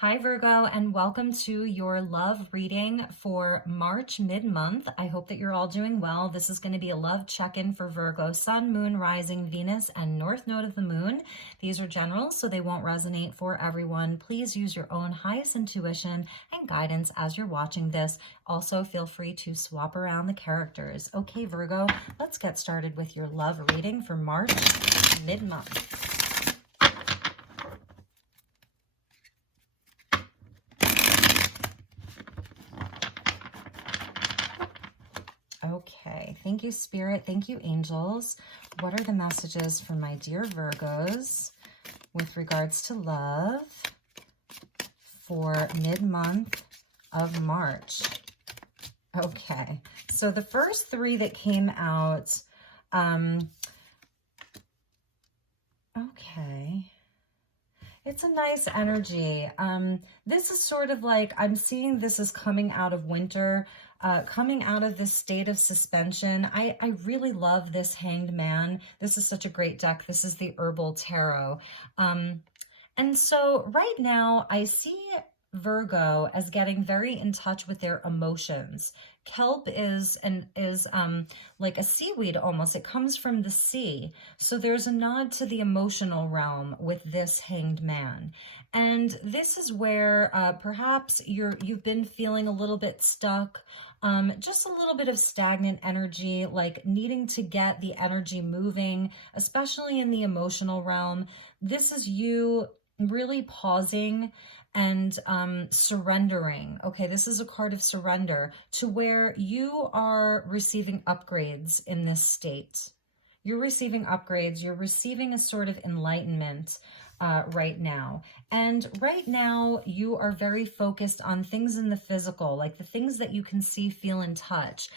Hi Virgo, and welcome to your love reading for March mid-month. I hope that you're all doing well. This is going to be a love check-in for Virgo, Sun, Moon, Rising, Venus, and North Node of the Moon. These are general, so they won't resonate for everyone. Please use your own highest intuition and guidance as you're watching this. Also, feel free to swap around the characters. Okay, Virgo, let's get started with your love reading for March mid-month. Okay, thank you, Spirit. Thank you, angels. What are the messages for my dear Virgos with regards to love for mid-month of March? Okay, so the first three that came out, okay. It's a nice energy. This is sort of like, I'm seeing this as coming out of winter, coming out of this state of suspension. I really love this Hanged Man. This is such a great deck. This is the Herbal Tarot. And so right now I see Virgo as getting very in touch with their emotions. Kelp is like a seaweed almost. It comes from the sea. So there's a nod to the emotional realm with this Hanged Man. And this is where perhaps you've been feeling a little bit stuck, just a little bit of stagnant energy, like needing to get the energy moving, especially in the emotional realm. This is you really pausing and surrendering. Okay, this is a card of surrender to where you are receiving upgrades in this state. You're receiving upgrades. You're receiving a sort of enlightenment right now. And right now you are very focused on things in the physical, like the things that you can see, feel, and touch.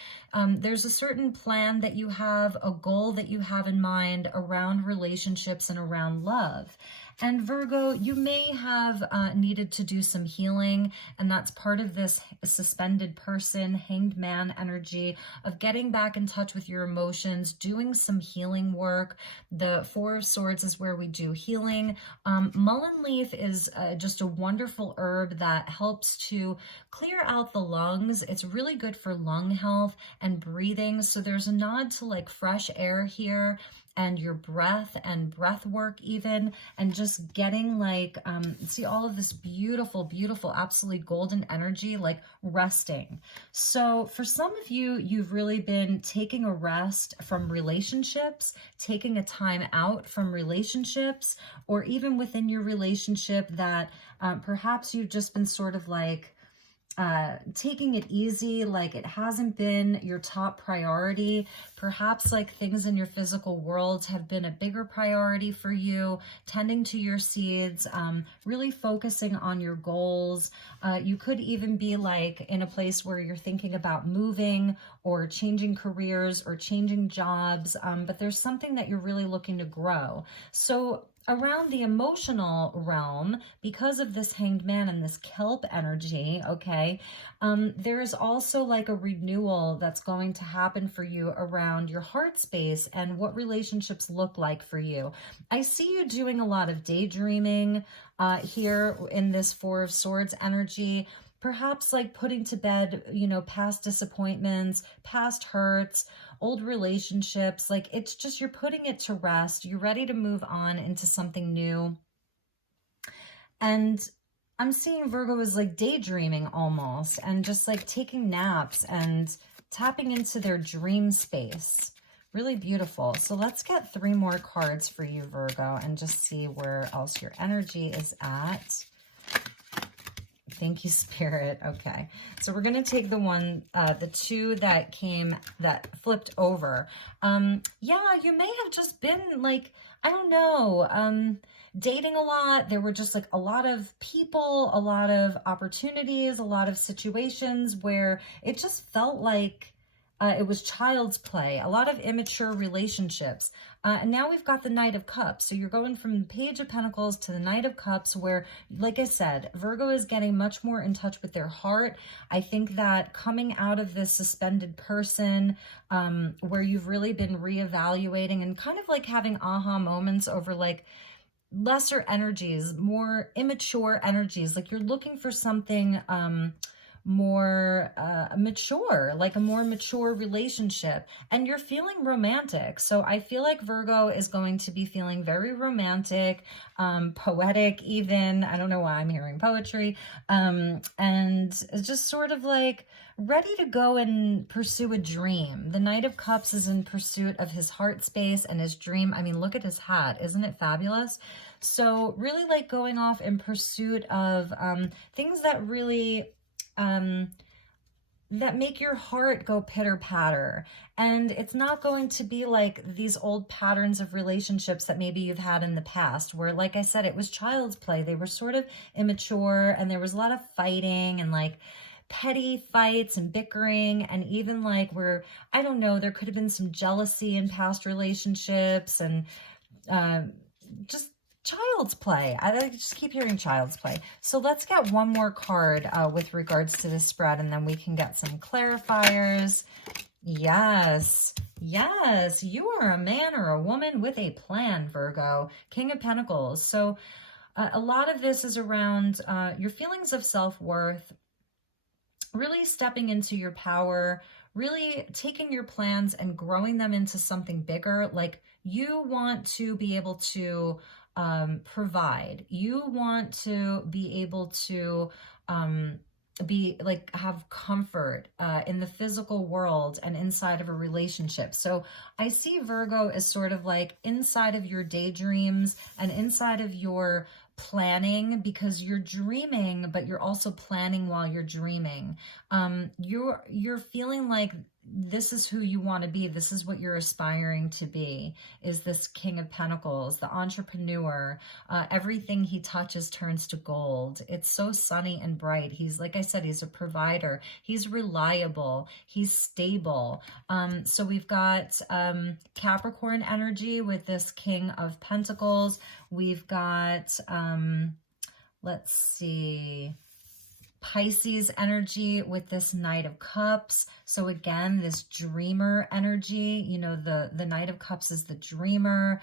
There's a certain plan that you have, a goal that you have in mind around relationships and around love. And Virgo, you may have needed to do some healing, and that's part of this suspended person, Hanged Man energy of getting back in touch with your emotions, doing some healing work. The Four of Swords is where we do healing. Mullein leaf is just a wonderful herb that helps to clear out the lungs. It's really good for lung health and breathing. So there's a nod to like fresh air here, and your breath and breath work even, and just getting like, see all of this beautiful, beautiful, absolutely golden energy, like resting. So for some of you, you've really been taking a rest from relationships, taking a time out from relationships, or even within your relationship that perhaps you've just been sort of like, taking it easy, like it hasn't been your top priority. Perhaps like things in your physical world have been a bigger priority for you, tending to your seeds, really focusing on your goals. You could even be like in a place where you're thinking about moving or changing careers or changing jobs, but there's something that you're really looking to grow. So around the emotional realm, because of this Hanged Man and this kelp energy, okay, there is also like a renewal that's going to happen for you around your heart space and what relationships look like for you. I see you doing a lot of daydreaming here in this Four of Swords energy. Perhaps like putting to bed, you know, past disappointments, past hurts, old relationships. Like it's just, you're putting it to rest. You're ready to move on into something new. And I'm seeing Virgo is like daydreaming almost, and just like taking naps and tapping into their dream space. Really beautiful. So let's get 3 more cards for you, Virgo, and just see where else your energy is at. Thank you, Spirit. Okay, so we're going to take the 2 that flipped over. Yeah, you may have just been like, I don't know, dating a lot. There were just like a lot of people, a lot of opportunities, a lot of situations where it just felt like it was child's play, a lot of immature relationships. And now we've got the Knight of Cups. So you're going from the Page of Pentacles to the Knight of Cups where, like I said, Virgo is getting much more in touch with their heart. I think that coming out of this suspended person where you've really been reevaluating and kind of like having aha moments over like, lesser energies, more immature energies. Like you're looking for something more mature, like a more mature relationship, and you're feeling romantic. So I feel like Virgo is going to be feeling very romantic, poetic even. I don't know why I'm hearing poetry, and it's just sort of like ready to go and pursue a dream. The Knight of Cups is in pursuit of his heart space and his dream. I mean, look at his hat. Isn't it fabulous? So really like going off in pursuit of things that really that make your heart go pitter patter. And it's not going to be like these old patterns of relationships that maybe you've had in the past where, like I said, it was child's play. They were sort of immature and there was a lot of fighting and like petty fights and bickering, and even like where, I don't know, there could have been some jealousy in past relationships and just child's play. I just keep hearing child's play. So let's get one more card with regards to this spread, and then we can get some clarifiers. Yes, yes, you are a man or a woman with a plan, Virgo. King of Pentacles. So a lot of this is around your feelings of self-worth, really stepping into your power, really taking your plans and growing them into something bigger. Like you want to be able to provide. You want to be able to be like have comfort in the physical world and inside of a relationship. So I see Virgo as sort of like inside of your daydreams and inside of your planning, because you're dreaming, but you're also planning while you're dreaming. You're feeling like this is who you want to be. This is what you're aspiring to be, is this King of Pentacles, the entrepreneur. Everything he touches turns to gold. It's so sunny and bright. He's, like I said, he's a provider. He's reliable. He's stable. So we've got Capricorn energy with this King of Pentacles. We've got, let's see, Pisces energy with this Knight of Cups. So again, this dreamer energy, you know, the Knight of Cups is the dreamer.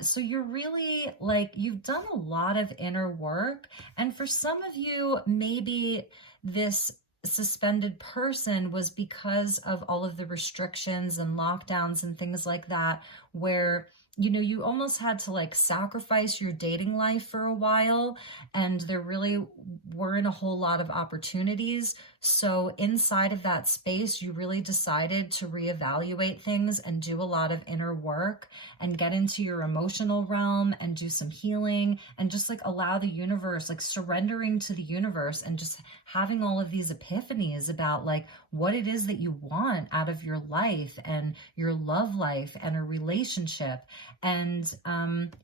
So you're really like, you've done a lot of inner work. And for some of you, maybe this suspended person was because of all of the restrictions and lockdowns and things like that, where you know, you almost had to like sacrifice your dating life for a while, and there really weren't a whole lot of opportunities. So inside of that space, you really decided to reevaluate things and do a lot of inner work and get into your emotional realm and do some healing and just like allow the universe, like surrendering to the universe and just having all of these epiphanies about like what it is that you want out of your life and your love life and a relationship. And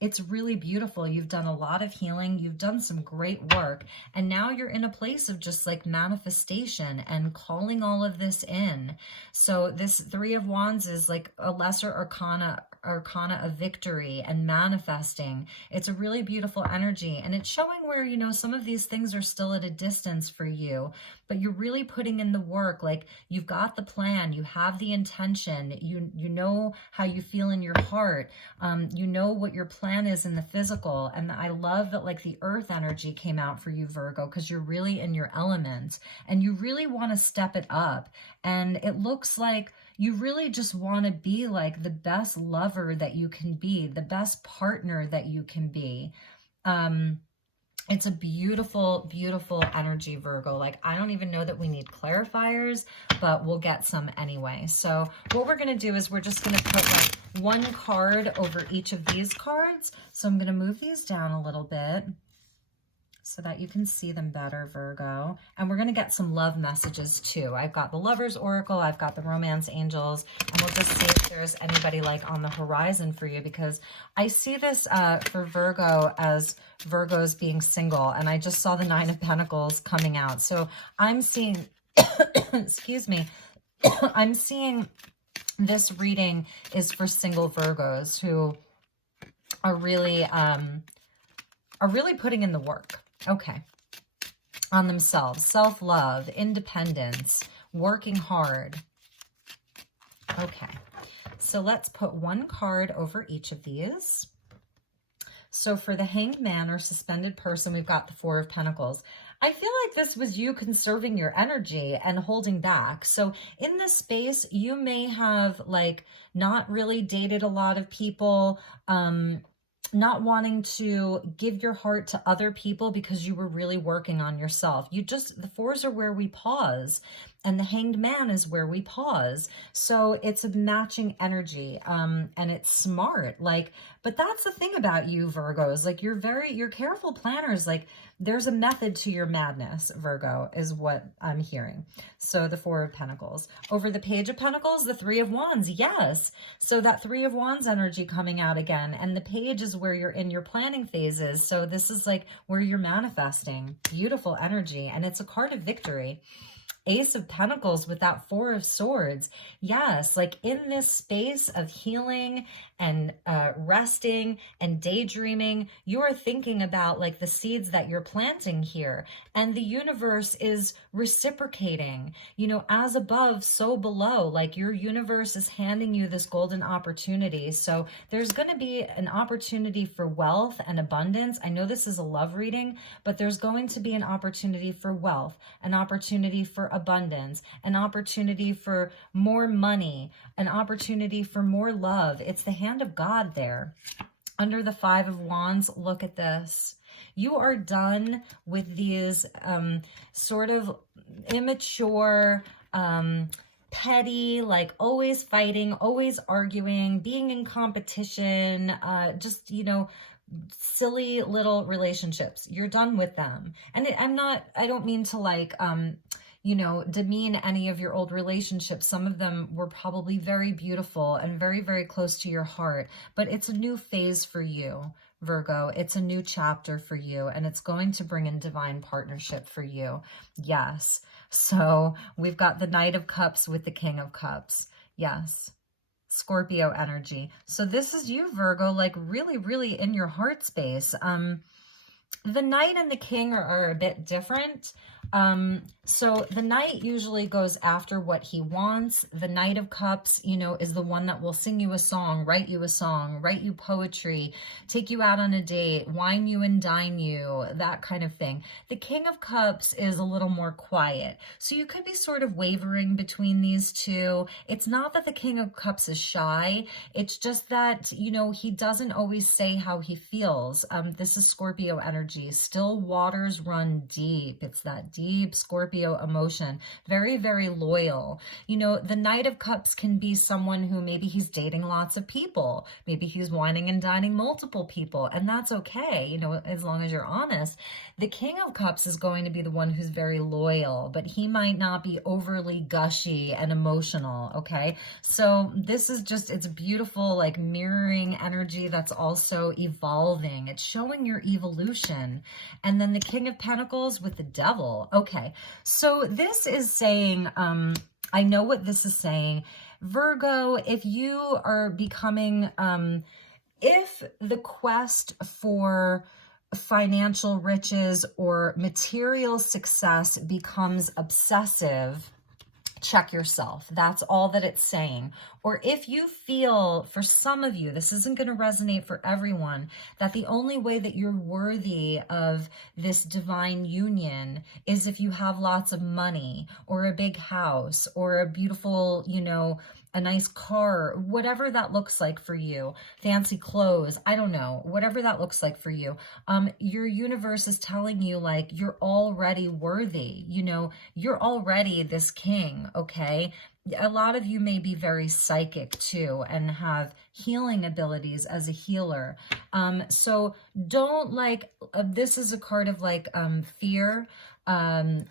it's really beautiful. You've done a lot of healing. You've done some great work. And now you're in a place of just like manifestation and calling all of this in. So this Three of Wands is like a lesser arcana of victory and manifesting. It's a really beautiful energy. And it's showing where, you know, some of these things are still at a distance for you, but you're really putting in the work. Like you've got the plan, you have the intention, you know how you feel in your heart. You know what your plan is in the physical. And I love that like the earth energy came out for you, Virgo, because you're really in your element and you really want to step it up. And it looks like you really just want to be like the best lover that you can be, the best partner that you can be. It's a beautiful, beautiful energy, Virgo. Like, I don't even know that we need clarifiers, but we'll get some anyway. So what we're going to do is we're just going to put like one card over each of these cards. So I'm going to move these down a little bit so that you can see them better, Virgo. And we're going to get some love messages too. I've got the Lover's Oracle, I've got the Romance Angels, and we'll just see if there's anybody like on the horizon for you, because I see this for Virgo as Virgos being single, and I just saw the Nine of Pentacles coming out. So I'm seeing, excuse me, I'm seeing this reading is for single Virgos who are really putting in the work. Okay. On themselves, self-love, independence, working hard. Okay. So let's put one card over each of these. So for the Hanged Man or suspended person, we've got the Four of Pentacles. I feel like this was you conserving your energy and holding back. So in this space, you may have like not really dated a lot of people, not wanting to give your heart to other people because you were really working on yourself. The fours are where we pause, and the Hanged Man is where we pause. So it's a matching energy, and it's smart. Like, but that's the thing about you, Virgos. Like, you're careful planners. Like, there's a method to your madness, Virgo, is what I'm hearing. So the Four of Pentacles. Over the Page of Pentacles, the Three of Wands. Yes. So that Three of Wands energy coming out again. And the Page is where you're in your planning phases. So this is like where you're manifesting. Beautiful energy. And it's a card of victory. Ace of Pentacles with that Four of Swords. Yes, like in this space of healing and resting and daydreaming, you're thinking about like the seeds that you're planting here. And the universe is reciprocating, you know, as above, so below. Like your universe is handing you this golden opportunity. So there's going to be an opportunity for wealth and abundance. I know this is a love reading, but there's going to be an opportunity for wealth, an opportunity for abundance, an opportunity for more money, an opportunity for more love. It's the hand of God there. Under the Five of Wands, look at this. You are done with these sort of immature, petty, like always fighting, always arguing, being in competition, just, you know, silly little relationships. You're done with them. And I don't mean to like, you know, demean any of your old relationships. Some of them were probably very beautiful and very, very close to your heart, but it's a new phase for you, Virgo. It's a new chapter for you, and it's going to bring in divine partnership for you. Yes. So we've got the Knight of Cups with the King of Cups. Yes. Scorpio energy. So this is you, Virgo, like really, really in your heart space. The Knight and the King are a bit different. So the Knight usually goes after what he wants. The Knight of Cups, you know, is the one that will sing you a song, write you poetry, take you out on a date, wine you and dine you, that kind of thing. The King of Cups is a little more quiet. So you could be sort of wavering between these two. It's not that the King of Cups is shy. It's just that, you know, he doesn't always say how he feels. This is Scorpio energy. Still waters run deep. It's that deep Scorpio emotion. Very, very loyal. You know, the Knight of Cups can be someone who maybe he's dating lots of people. Maybe he's wining and dining multiple people, and that's okay, you know, as long as you're honest. The King of Cups is going to be the one who's very loyal, but he might not be overly gushy and emotional, okay? So this is just, it's beautiful, like mirroring energy that's also evolving. It's showing your evolution. And then the King of Pentacles with the Devil. Okay, so this is saying, I know what this is saying. Virgo, if you are becoming, if the quest for financial riches or material success becomes obsessive, check yourself. That's all that it's saying. Or if you feel, for some of you, this isn't going to resonate for everyone, that the only way that you're worthy of this divine union is if you have lots of money or a big house or a beautiful, you know, a nice car, whatever that looks like for you, fancy clothes, I don't know, whatever that looks like for you, your universe is telling you like you're already worthy, you know, you're already this king, okay? A lot of you may be very psychic too and have healing abilities as a healer. So don't like, this is a card of like fear,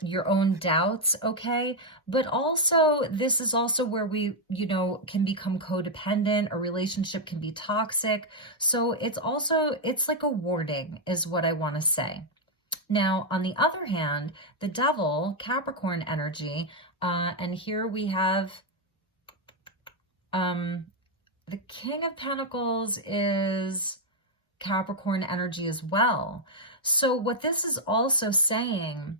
your own doubts, okay? But also, this is also where we, you know, can become codependent. A relationship can be toxic. So it's also, it's like a warning is what I want to say. Now, on the other hand, the Devil, Capricorn energy, and here we have the King of Pentacles is Capricorn energy as well. So what this is also saying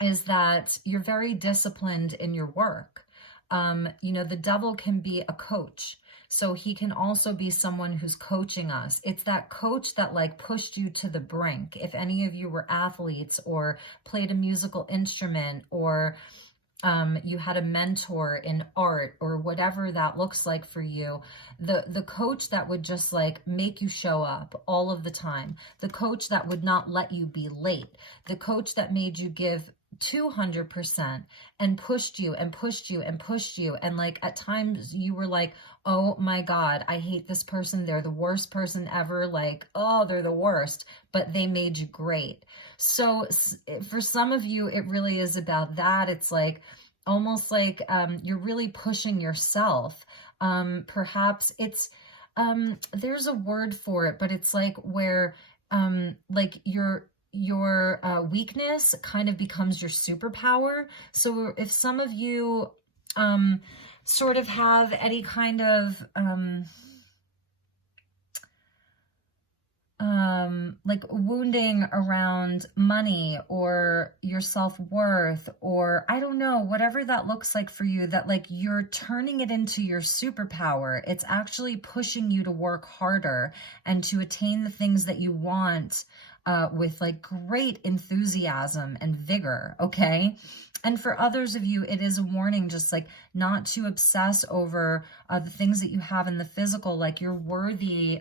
is that you're very disciplined in your work. You know, the Devil can be a coach. So he can also be someone who's coaching us. It's that coach that like pushed you to the brink. If any of you were athletes or played a musical instrument, or you had a mentor in art, or whatever that looks like for you, the coach that would just like make you show up all of the time, the coach that would not let you be late, the coach that made you give 200% and pushed you and pushed you and pushed you. And like at times you were like, oh my God, I hate this person. They're the worst person ever. Like, oh, they're the worst, but they made you great. So for some of you, it really is about that. It's like almost like you're really pushing yourself. Perhaps it's, there's a word for it, but it's like where like your weakness kind of becomes your superpower. So if some of you sort of have any kind of like wounding around money or your self-worth, or I don't know, whatever that looks like for you, that like you're turning it into your superpower. It's actually pushing you to work harder and to attain the things that you want with like great enthusiasm and vigor, okay? And for others of you, it is a warning, just like not to obsess over the things that you have in the physical. Like you're worthy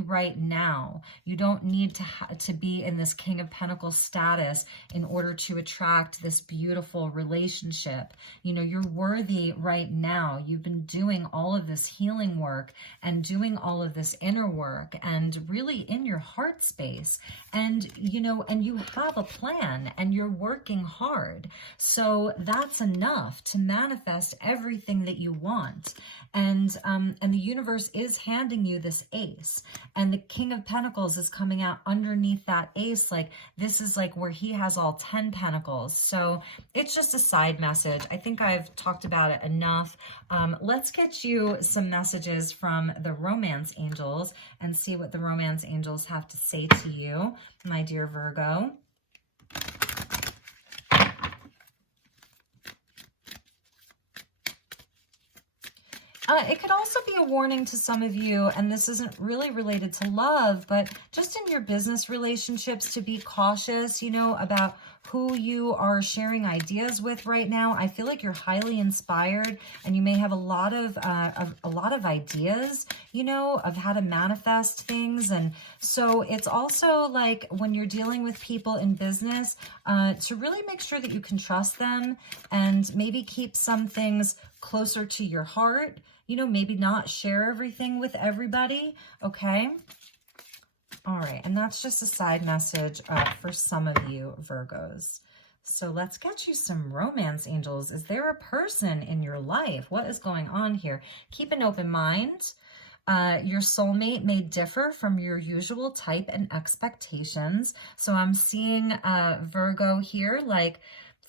right now. You don't need to be in this King of Pentacles status in order to attract this beautiful relationship. You know, you're worthy right now. You've been doing all of this healing work and doing all of this inner work and really in your heart space. And, you know, and you have a plan and you're working hard. So that's enough to manifest everything that you want. And the universe is handing you this ace, and the King of Pentacles is coming out underneath that ace. Like this is like where he has all 10 pentacles. So it's just a side message. I think I've talked about it enough. Let's get you some messages from the romance angels and see what the romance angels have to say to you, my dear Virgo. It could also be a warning to some of you, and this isn't really related to love, but just in your business relationships, to be cautious, you know, about who you are sharing ideas with right now. I feel like you're highly inspired, and you may have a lot of ideas, you know, of how to manifest things. And so it's also like when you're dealing with people in business, to really make sure that you can trust them and maybe keep some things closer to your heart. You know, maybe not share everything with everybody, okay? All right, and that's just a side message for some of you Virgos. So let's get you some romance angels. Is there a person in your life? What is going on here? Keep an open mind. Your soulmate may differ from your usual type and expectations. So I'm seeing Virgo here, like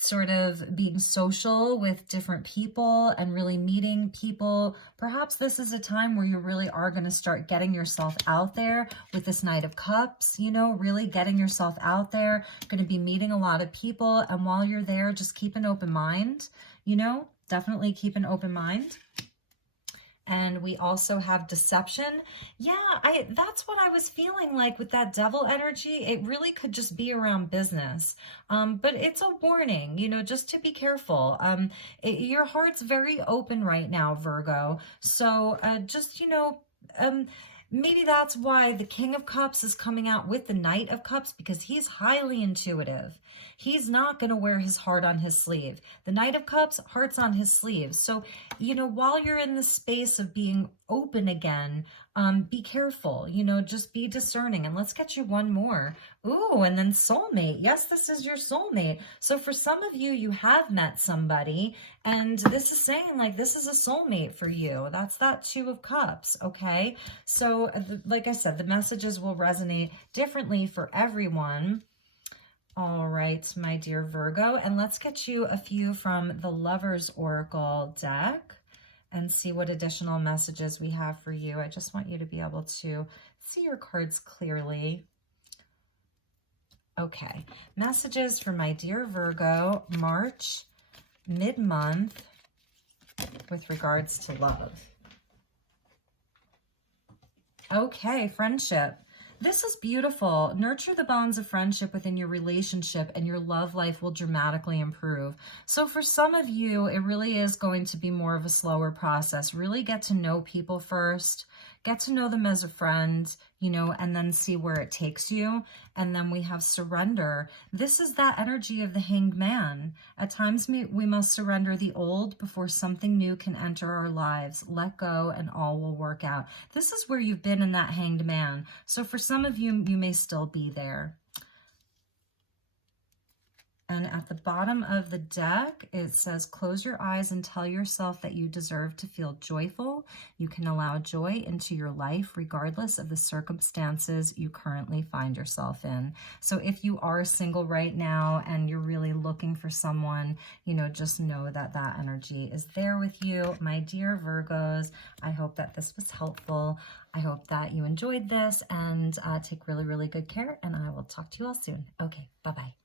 sort of being social with different people and really meeting people. Perhaps this is a time where you really are going to start getting yourself out there with this Knight of Cups, you know, really getting yourself out there. Going to be meeting a lot of people. And while you're there, just keep an open mind, you know, definitely keep an open mind. And we also have deception. Yeah, that's what I was feeling like with that devil energy. It really could just be around business. But it's a warning, you know, just to be careful. Your heart's very open right now, Virgo. So just, you know, maybe that's why the King of Cups is coming out with the Knight of Cups, because he's highly intuitive. He's not going to wear his heart on his sleeve. The Knight of Cups, heart's on his sleeve. So, you know, while you're in the space of being open again, be careful, you know, just be discerning. And let's get you one more. Ooh, and then soulmate. Yes, this is your soulmate. So for some of you, you have met somebody, and this is saying like this is a soulmate for you. That's that Two of Cups, okay? So like I said, the messages will resonate differently for everyone. All right, my dear Virgo, and let's get you a few from the Lover's Oracle deck and see what additional messages we have for you. I just want you to be able to see your cards clearly. Okay, messages for my dear Virgo, March, mid-month, with regards to love. Okay, friendship. This is beautiful. Nurture the bonds of friendship within your relationship and your love life will dramatically improve. So for some of you, it really is going to be more of a slower process. Really get to know people first, get to know them as a friend, you know, and then see where it takes you. And then we have surrender. This is that energy of the hanged man. At times we must surrender the old before something new can enter our lives. Let go and all will work out. This is where you've been in that hanged man. So for some of you, you may still be there. And at the bottom of the deck, it says, close your eyes and tell yourself that you deserve to feel joyful. You can allow joy into your life regardless of the circumstances you currently find yourself in. So if you are single right now and you're really looking for someone, you know, just know that that energy is there with you. My dear Virgos, I hope that this was helpful. I hope that you enjoyed this and take really, really good care. And I will talk to you all soon. Okay, bye-bye.